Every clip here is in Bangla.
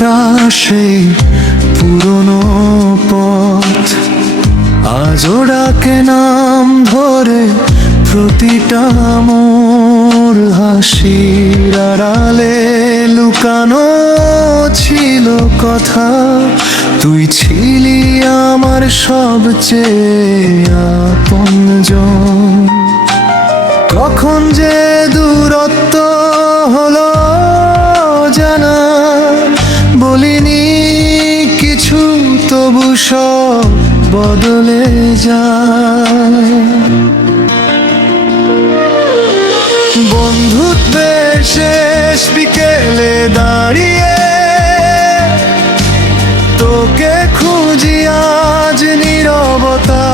হাঁটা সেই পুরনো পথ আজও ডাকে নাম ধরে প্রতিটা মোর হাসির আড়ালে লুকানো ছিল কথা। তুই ছিলি আমার সবচেয়ে আপনজন। কখন যে দূরত্ব হলো জানা বলিনি কিছু, তবু সব বদলে যায়। বন্ধুত্বের শেষ বিকেলে দাঁড়িয়ে তোকে খুঁজি আজ নীরবতায়।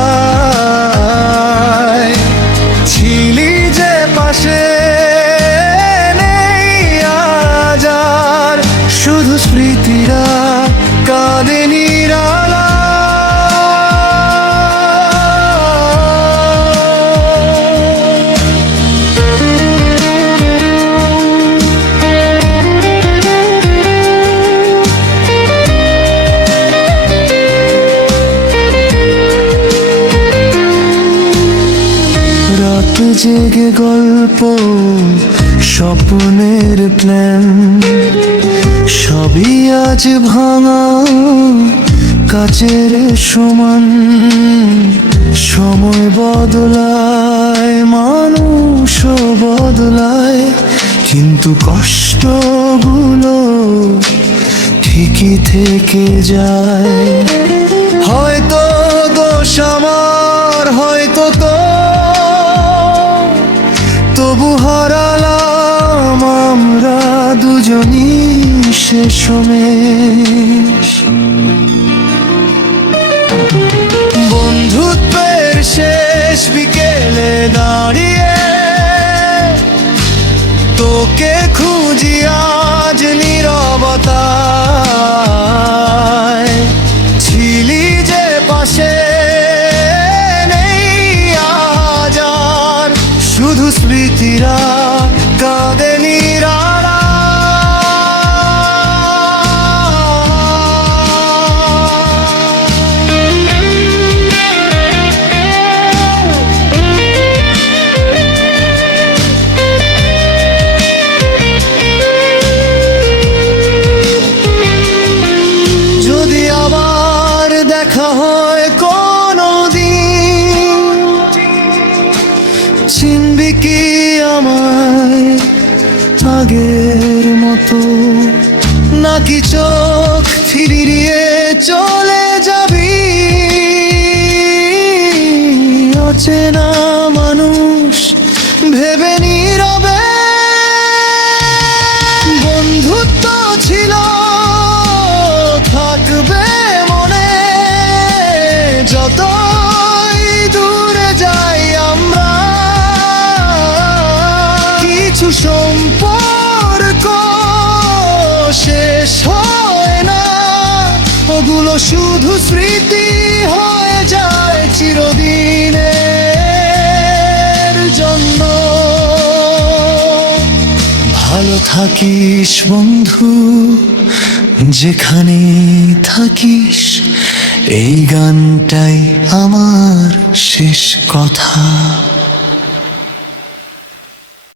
ছিলি যে পাশে নেই আজ আর, শুধু স্মৃতিরা কাঁদে নিরালা। রাত জেগে গল্প স্বপ্নের প্ল্যান সবই আজ ভাঙা কাচের সমান। সময় বদলায়, মানুষও বদলায়, কিন্তু কষ্টগুলো ঠিকই থেকে যায়। হয়তো দোষ আমার, হয়তো তো, তবু হারালাম আমরা দুজনই শেষমেশ। বন্ধুত্বের শেষ বিকেলে দাঁড়িয়ে তোকে খুঁজি আজ নীরবতায়। ছিলি যে পাশে নেই আজ আর, শুধু স্মৃতিরা কাঁদে নিরালা। যদি আবার দেখা হয় কোনো দিন, চিনবি কি আমায় আগের মতো, নাকি চোখ ফিরিয়ে চলে যাবি? অচেনা মানুষ ভেবে নীরবে। বন্ধুত্ব ছিল, থাকবে মনে, যতই দূরে যাই আমরা। কিছু সম্পর্ক শেষ হয় না, ওগুলো শুধু স্মৃতি হয়ে যায় চিরদিনের জন্য। ভালো থাকিস বন্ধু, যেখানে থাকিস। এই গানটাই আমার শেষ কথা।